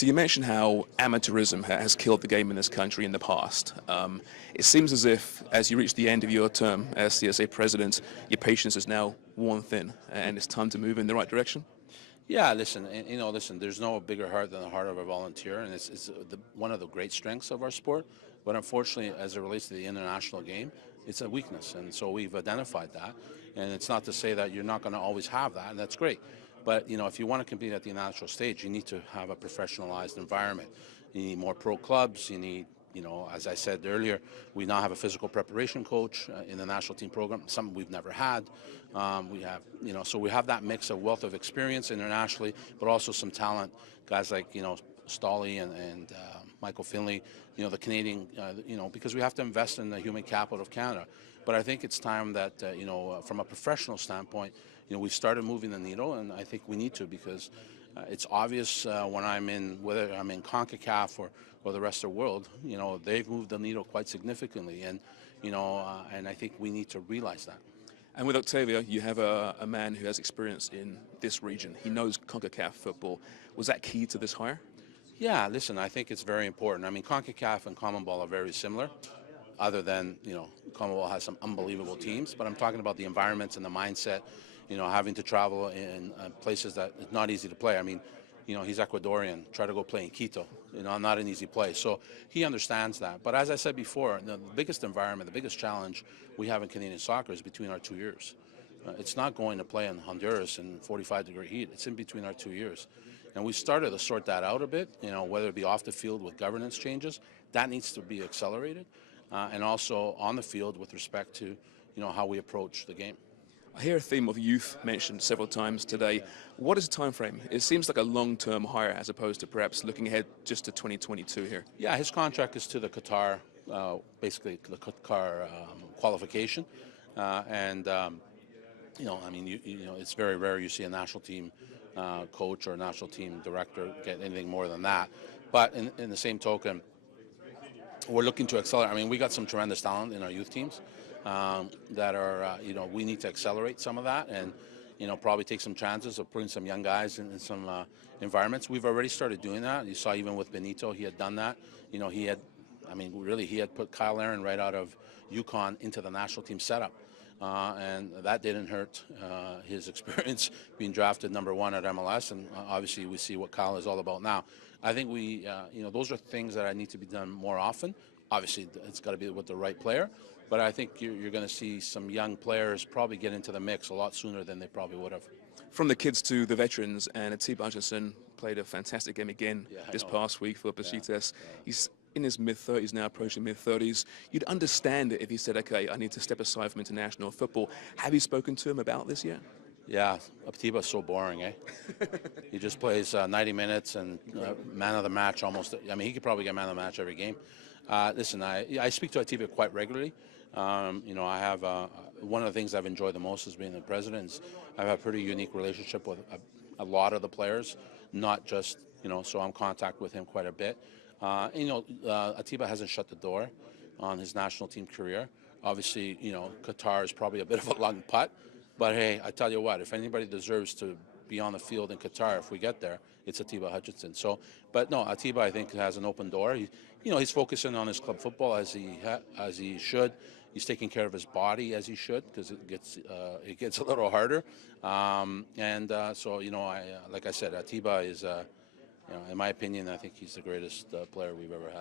So you mentioned how amateurism has killed the game in this country in the past. It seems as if, as you reach the end of your term as CSA president, your patience is now worn thin, and it's time to move in the right direction. Yeah, listen, listen. There's no bigger heart than the heart of a volunteer, and it's one of the great strengths of our sport. But unfortunately, as it relates to the international game, it's a weakness, and so we've identified that. And it's not to say that you're not going to always have that, and that's great. But if you want to compete at the international stage, you need to have a professionalized environment. You need more pro clubs. You need as I said earlier, we now have a physical preparation coach in the national team program, something we've never had. We have, so we have that mix of wealth of experience internationally, but also some talent, guys like, Stolly and Michael Finley, the Canadian, because we have to invest in the human capital of Canada. But I think it's time that, from a professional standpoint, we've started moving the needle, and I think we need to because it's obvious when whether I'm in CONCACAF or the rest of the world, they've moved the needle quite significantly, and and I think we need to realize that. And with Octavio, you have a man who has experience in this region. He knows CONCACAF football. Was that key to this hire? Yeah, listen, I think it's very important. I mean, CONCACAF and CONMEBOL are very similar, other than, CONMEBOL has some unbelievable teams, but I'm talking about the environments and the mindset, having to travel in places that it's not easy to play. I mean, he's Ecuadorian, try to go play in Quito, not an easy place. So he understands that. But as I said before, the biggest environment, the biggest challenge we have in Canadian soccer is between our 2 ears. It's not going to play in Honduras in 45-degree heat. It's in between our 2 ears. And we started to sort that out a bit, whether it be off the field with governance changes. That needs to be accelerated. And also on the field with respect to, how we approach the game. I hear a theme of youth mentioned several times today. What is the time frame? It seems like a long-term hire as opposed to perhaps looking ahead just to 2022 here. Yeah, his contract is to the Qatar, basically the Qatar qualification. I mean, it's very rare you see a national team coach or a national team director get anything more than that. But in the same token, we're looking to accelerate. I mean, we got some tremendous talent in our youth teams that are, we need to accelerate some of that and, probably take some chances of putting some young guys in some environments. We've already started doing that. You saw even with Benito, he had done that. He had put Kyle Aaron right out of UConn into the national team setup. And that didn't hurt his experience being drafted #1 at MLS, and obviously we see what Kyle is all about now. I think those are things that need to be done more often. Obviously, it's got to be with the right player, but I think you're going to see some young players probably get into the mix a lot sooner than they probably would have. From the kids to the veterans, and Atiba Hutchinson played a fantastic game again this past week for Besiktas. Yeah. He's in his mid-30s now, approaching mid-30s. You'd understand it if he said, okay, I need to step aside from international football. Have you spoken to him about this yet? Yeah, Atiba's so boring, eh? He just plays 90 minutes and man of the match almost. I mean, he could probably get man of the match every game. Listen, I speak to Atiba quite regularly. I have one of the things I've enjoyed the most as being the president is I have a pretty unique relationship with a lot of the players, not just, so I'm in contact with him quite a bit. Atiba hasn't shut the door on his national team career. Obviously, Qatar is probably a bit of a long putt, but hey, I tell you what, if anybody deserves to be on the field in Qatar, if we get there, it's Atiba Hutchinson. So, but no, Atiba I think has an open door. He's focusing on his club football as he should. He's taking care of his body as he should because it gets a little harder. Like I said, Atiba is. In my opinion, I think he's the greatest player we've ever had.